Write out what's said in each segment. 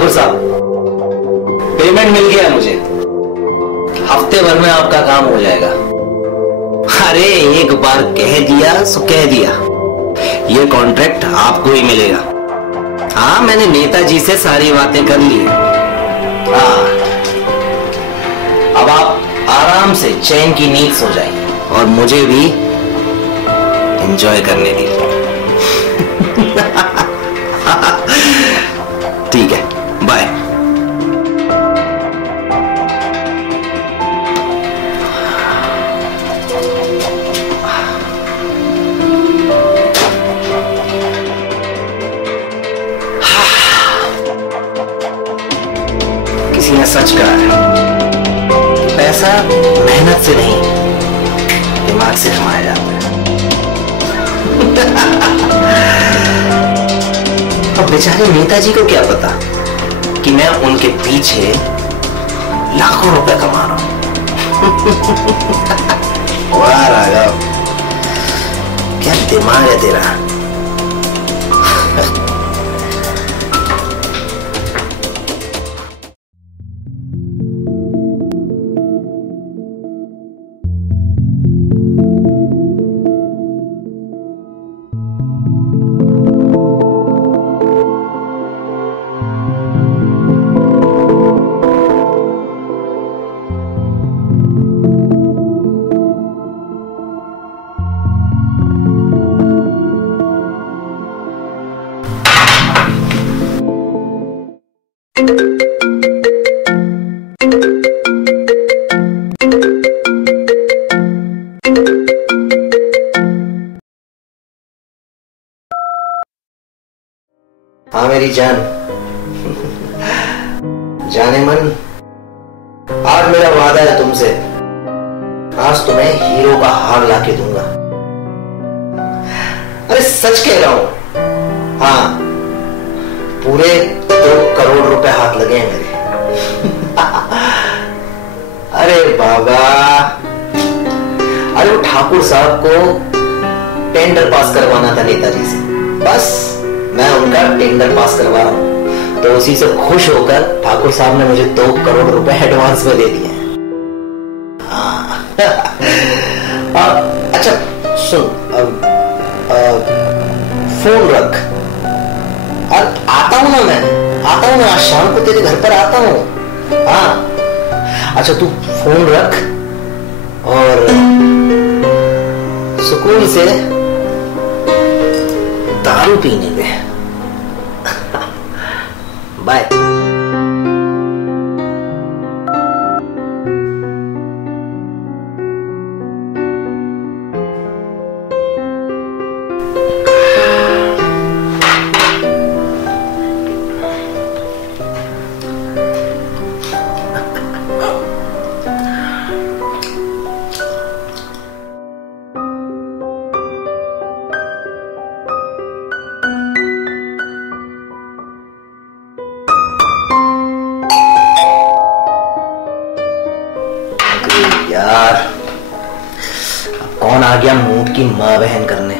ठाकुर साहब, पेमेंट मिल गया मुझे, हफ्ते भर में आपका काम हो जाएगा। अरे एक बार कह दिया सो कह दिया, ये कॉन्ट्रैक्ट आपको ही मिलेगा। हाँ, मैंने नेताजी से सारी बातें कर ली है। हाँ, अब आप आराम से चैन की नींद सो जाइए और मुझे भी एंजॉय करने दीजिए। ठीक है, बाय। किसी ने सच कहा है, पैसा मेहनत से नहीं दिमाग से कमाया जाता है। अब बेचारे नेताजी को क्या पता कि मैं उनके पीछे लाखों रुपए कमा रहा हूं। वाह राघव, क्या दिमाग है तेरा। हाँ मेरी जान, जाने मन, आज मेरा वादा है तुमसे, आज तुम्हें हीरो का हार लाके दूंगा। अरे सच कह रहा हूं। हाँ, पूरे 2 करोड़ रुपए हाथ लगे हैं मेरे। अरे बाबा, अरे वो ठाकुर साहब को टेंडर पास करवाना था नेताजी से, बस मैं उनका टेंडर पास करवा रहा हूं, तो उसी से खुश होकर ठाकुर साहब ने मुझे 2 करोड़ रुपए एडवांस में दे दिए। अच्छा सुन, फोन रख, आता हूं ना, मैं आता हूं ना, आज शाम को तेरे घर पर आता हूं। हाँ, अच्छा तू फोन रख और सुकून से दारू पीने दे। बाय। यार, अब कौन आ गया मूड की माँ बहन करने।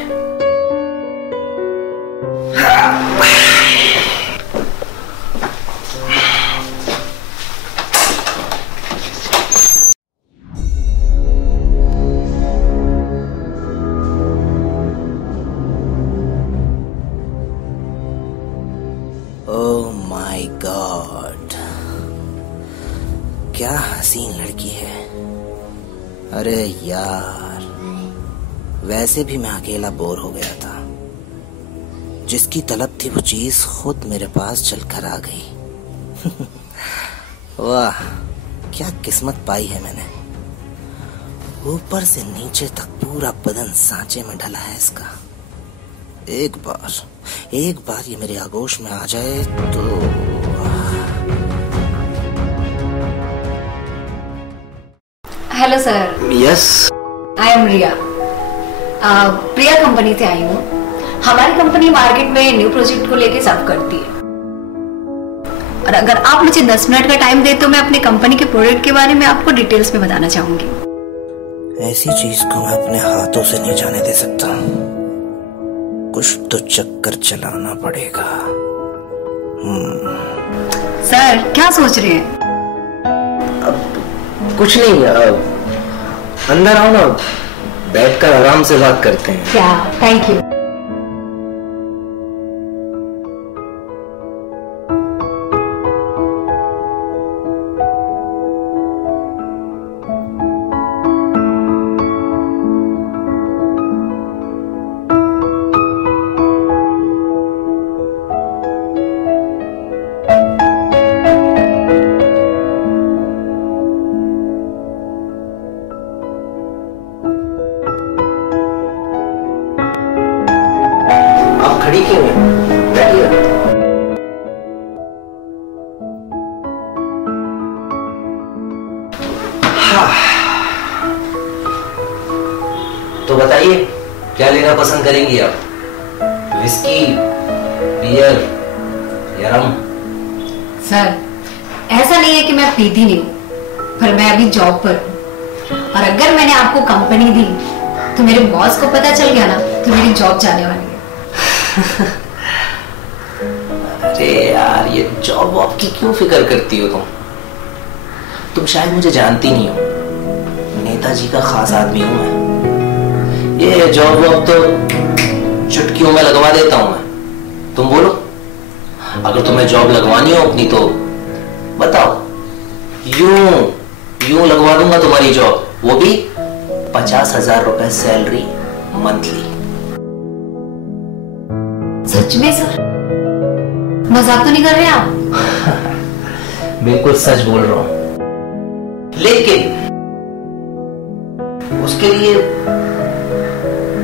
ओह माय गॉड, क्या हसीन लड़की है। अरे यार, वैसे भी मैं अकेला बोर हो गया था, जिसकी तलब थी वो चीज खुद मेरे पास चलकर आ गई। वाह, क्या किस्मत पाई है मैंने। ऊपर से नीचे तक पूरा बदन सांचे में ढला है इसका। एक बार ये मेरे आगोश में आ जाए तो। Hello sir. Yes, I am Riya. Priya company से आई हूँ। हमारी कंपनी मार्केट में न्यू प्रोजेक्ट को लेके सर्व करती है, और अगर आप मुझे 10 मिनट का टाइम दे तो मैं अपनी कंपनी के प्रोडक्ट के बारे में आपको डिटेल्स में बताना चाहूंगी। ऐसी चीज को मैं अपने हाथों से नहीं जाने दे सकता, कुछ तो चक्कर चलाना पड़ेगा। सर क्या सोच रहे हैं? कुछ नहीं, अंदर आओ ना, बैठकर आराम से बात करते हैं। क्या? Thank you. खड़ी क्यों है? बैठिए। तो बताइए क्या लेना पसंद करेंगी आप? विस्की, बियर या रम? सर ऐसा नहीं है कि मैं पीती नहीं हूँ, पर मैं अभी जॉब पर हूँ, और अगर मैंने आपको कंपनी दी तो मेरे बॉस को पता चल गया ना तो मेरी जॉब जाने वाली है। अरे यार, ये जॉब वॉब की क्यों फिक्र करती हो तुम शायद मुझे जानती नहीं हो। नेताजी का खास आदमी हूं मैं। ये जॉब वॉब तो चुटकियों में लगवा देता हूं मैं। तुम बोलो, अगर तुम्हें जॉब लगवानी हो अपनी तो बताओ, यूं लगवा दूंगा तुम्हारी जॉब, वो भी 50,000 रुपए सैलरी मंथली। सच में सर? मजाक तो नहीं कर रहे आप? बिल्कुल सच बोल रहा हूं, लेकिन उसके लिए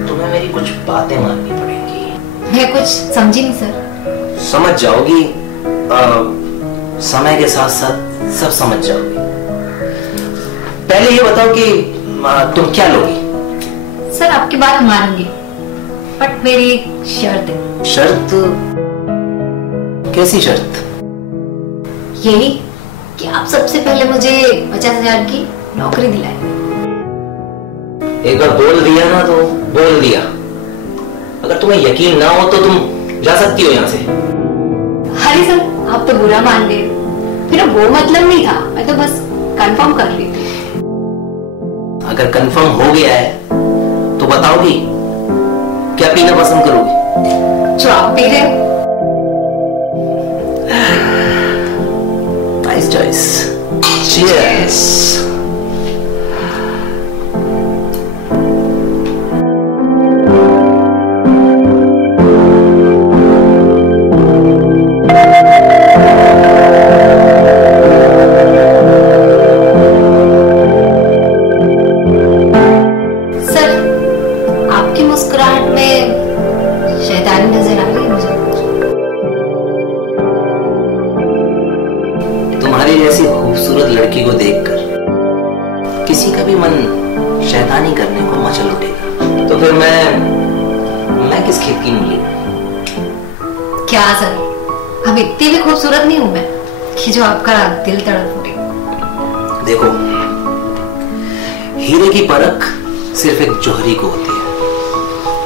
तुम्हें मेरी कुछ बातें माननी पड़ेंगी। मैं कुछ समझी नहीं सर। समझ जाओगी, समय के साथ साथ सब समझ जाओगी। पहले ये बताओ कि तुम क्या लोगी? सर आपकी बात मानूंगी, बट मेरी एक शर्त है। शर्त? कैसी शर्त? यही कि आप सबसे पहले मुझे 50,000 की नौकरी दिलाएं। एक बार बोल दिया ना तो बोल दिया। अगर तुम्हें यकीन ना हो तो तुम जा सकती हो यहाँ से। अरे सर आप तो बुरा मान गए, फिर वो मतलब नहीं था, मैं तो बस कंफर्म कर रही थी। अगर कंफर्म हो गया है तो बताओगी क्या पीना पसंद करोगी? जो आप पी रहे हो। Nice choice. चीयर्स। मुस्कुराहट में शैतानी नजर आ रही मुझे। तुम्हारी जैसी खूबसूरत लड़की को देखकर किसी का भी मन शैतानी करने को मचल उठेगा। तो फिर मैं किस खेत की मूली? क्या सर, अब इतनी भी खूबसूरत नहीं हूं मैं कि जो आपका दिल तड़प उठे। देखो, हीरे की परख सिर्फ एक जौहरी को होती है,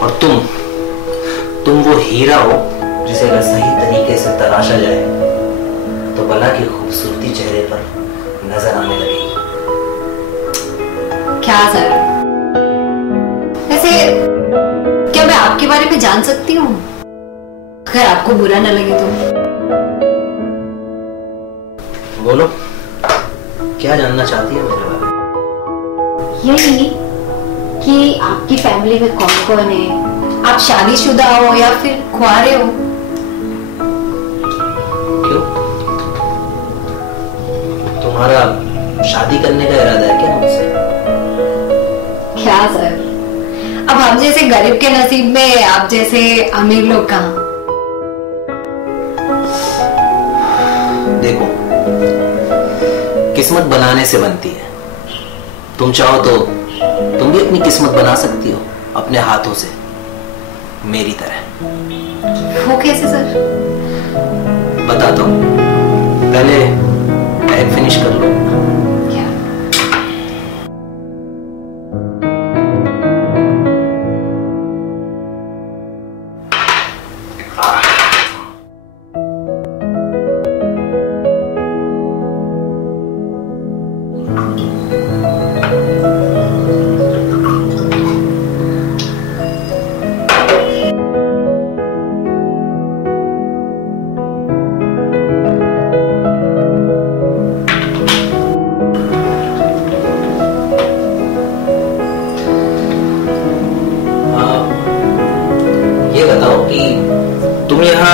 और तुम वो हीरा हो जिसे अगर सही तरीके से तराशा जाए तो भला की खूबसूरती चेहरे पर नजर आने लगेगी। क्या सर, वैसे क्या मैं आपके बारे में जान सकती हूँ, अगर आपको बुरा न लगे तो? बोलो, क्या जानना चाहती है मेरे बारे में? यही कि आपकी फैमिली में कौन कौन है, आप शादीशुदा हो या फिर कुंवारे हो? क्यों, तुम्हारा शादी करने का इरादा है क्या मुझसे? क्या सर, अब हम जैसे गरीब के नसीब में आप जैसे अमीर लोग कहाँ? देखो, किस्मत बनाने से बनती है। तुम चाहो तो तुम भी अपनी किस्मत बना सकती हो अपने हाथों से, मेरी तरह। वो कैसे सर? बताता हूं, पहले बैग फिनिश कर लो। क्या?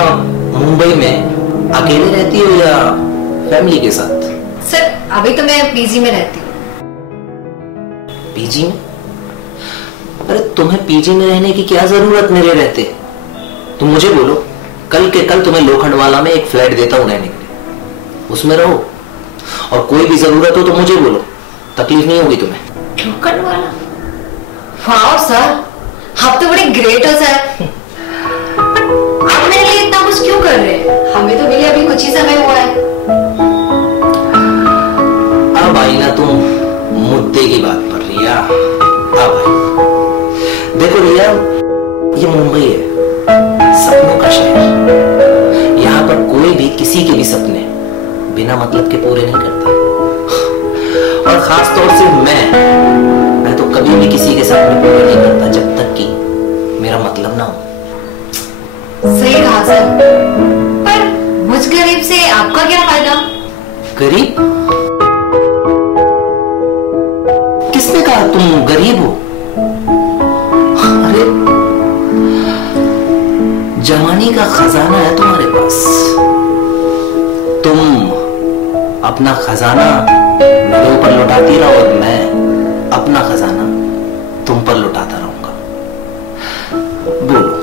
मुंबई में अकेले रहती हो या फैमिली के साथ? सर अभी तो मैं पीजी में रहती हूँ। पीजी में? अरे तुम्हें पीजी में रहने की क्या जरूरत मेरे रहते? तुम मुझे बोलो, कल के कल तुम्हें लोखंडवाला में एक फ्लैट देता हूं रहने के लिए, उसमें रहो। और कोई भी जरूरत हो तो मुझे बोलो, तकलीफ नहीं होगी तुम्हें। लोखंडवाला? वाह सर, आप तो बड़े ग्रेट हो सर। आप मेरे लिए इतना कुछ क्यों कर रहे हैं? हमें तो मिले अभी कुछ ही समय हुआ है। अब आई ना तुम मुद्दे की बात पर रिया। अब आई, देखो रिया, ये मुंबई है, सपनों का शहर। यहाँ पर कोई भी किसी के भी सपने बिना मतलब के पूरे नहीं करता। और खास तौर से मैं तो कभी भी किसी के सपने पूरे नहीं करता जब तक कि मेरा मतलब ना हो। सही कहा सर, पर मुझ गरीब से आपका क्या फायदा? गरीब? किसने कहा तुम गरीब हो? अरे जवानी का खजाना है तुम्हारे पास। तुम अपना खजाना मेरे ऊपर लुटाती रहो और मैं अपना खजाना तुम पर लुटाता रहूंगा। बोलो,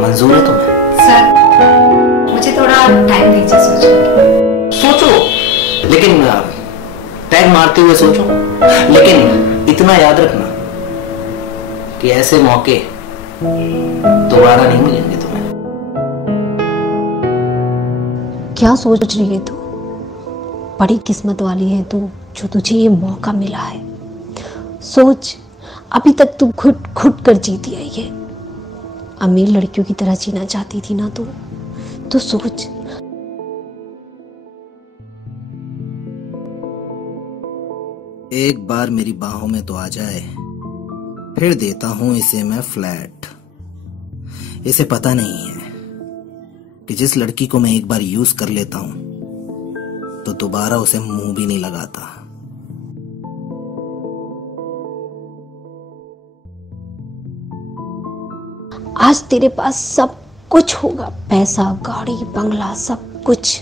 मंजूर है तुम्हें? सर मुझे थोड़ा टाइम दीजिए सोचने। सोचो, लेकिन टैग मारते हुए सोचो। लेकिन इतना याद रखना कि ऐसे मौके दोबारा नहीं मिलेंगे तुम्हें। क्या सोच रही है तू? बड़ी किस्मत वाली है तू जो तुझे ये मौका मिला है। सोच, अभी तक तू खुद खुद कर जीती आई है। अमीर लड़कियों की तरह जीना चाहती थी ना तू, तो सोच। एक बार मेरी बाहों में तो आ जाए, फिर देता हूं इसे मैं फ्लैट। इसे पता नहीं है कि जिस लड़की को मैं एक बार यूज कर लेता हूं तो दोबारा उसे मुंह भी नहीं लगाता। आज तेरे पास सब कुछ होगा, पैसा, गाड़ी, बंगला, सब कुछ।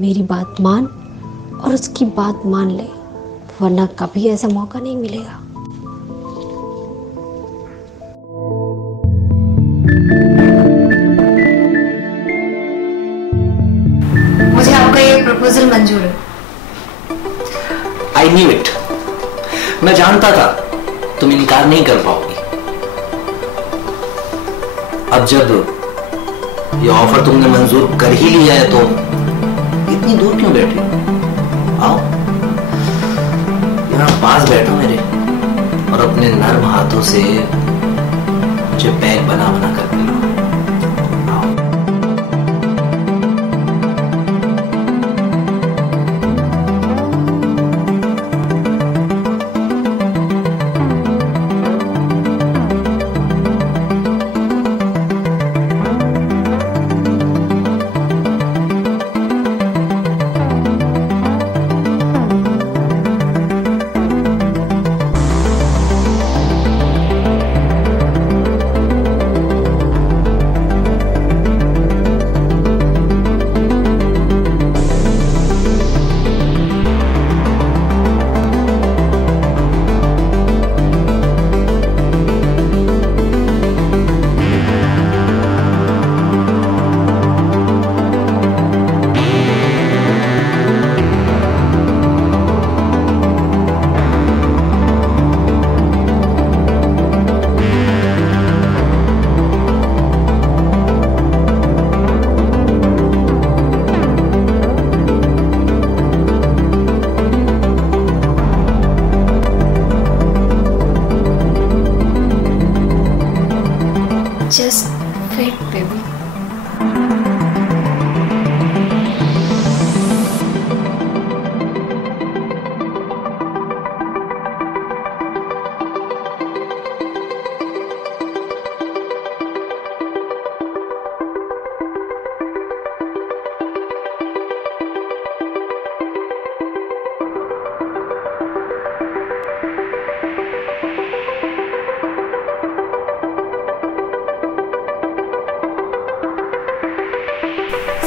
मेरी बात मान और उसकी बात मान ले, वरना कभी ऐसा मौका नहीं मिलेगा। मुझे आपका ये प्रपोजल मंजूर है। I knew it. मैं जानता था तुम इनकार नहीं कर पाओगी। अब जब ये ऑफर तुमने मंजूर कर ही लिया है तो इतनी दूर क्यों बैठे? आओ यहाँ पास बैठो मेरे और अपने नर्म हाथों से मुझे बैग बना बना कर दिलाओ। Just wait, baby.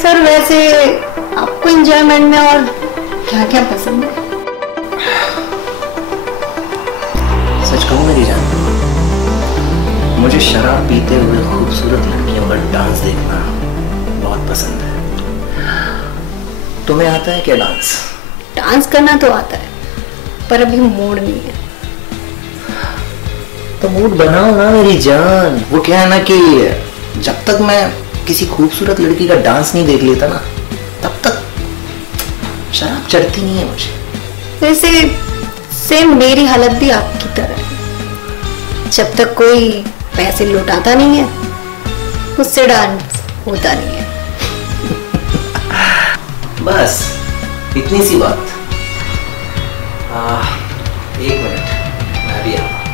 सर वैसे आपको एंजॉयमेंट में और क्या क्या पसंद है? सच कहूं मेरी जान, मुझे शराब पीते हुए खूबसूरत लड़कियों का डांस देखना बहुत पसंद है। तुम्हें आता है क्या डांस? डांस करना तो आता है, पर अभी मूड नहीं है। तो मूड बनाओ ना मेरी जान। वो क्या है ना कि जब तक मैं किसी खूबसूरत लड़की का डांस नहीं देख लेता ना, तब तक शराब चढ़ती नहीं है मुझे। वैसे सेम मेरी हालत भी आपकी तरह है। जब तक कोई पैसे लुटाता नहीं है, उससे डांस होता नहीं है। बस इतनी सी बात। एक मिनट, मैं भी आता हूं।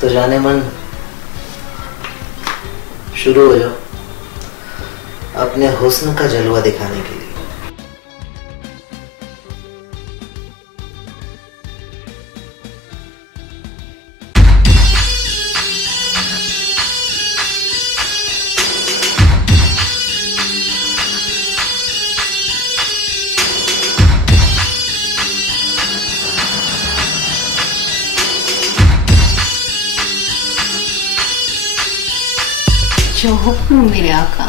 तो जाने मन शुरू हो जाओ अपने हुस्न का जलवा दिखाने के लिए। जो हुक्म मेरे आका।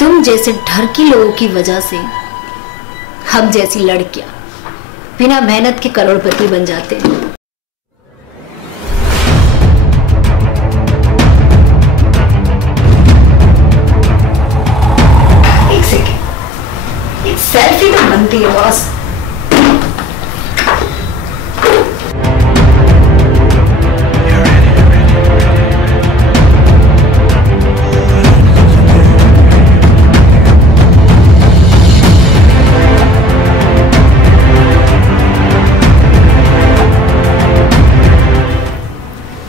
तुम जैसे ढरकी लोगों की वजह से हम जैसी लड़कियां बिना मेहनत के करोड़पति बन जाते हैं। एक सेकेंड, एक सेल्फी तो बनती है बॉस।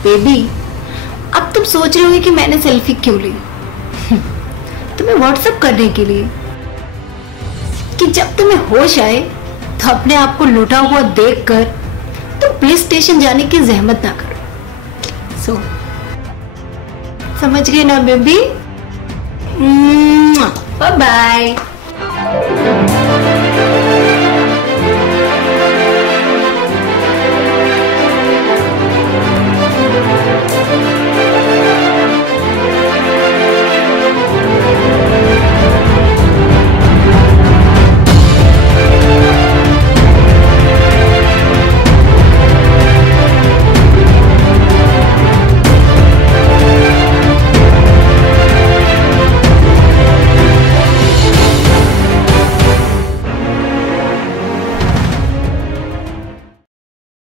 बेबी, अब तुम सोच रहे होंगे कि मैंने सेल्फी क्यों ली। तुम्हें व्हाट्सएप करने के लिए कि जब तुम्हें होश आए तो अपने आप को लूटा हुआ देखकर तुम पुलिस स्टेशन जाने की जहमत ना करो। समझ गए ना बेबी? Bye bye.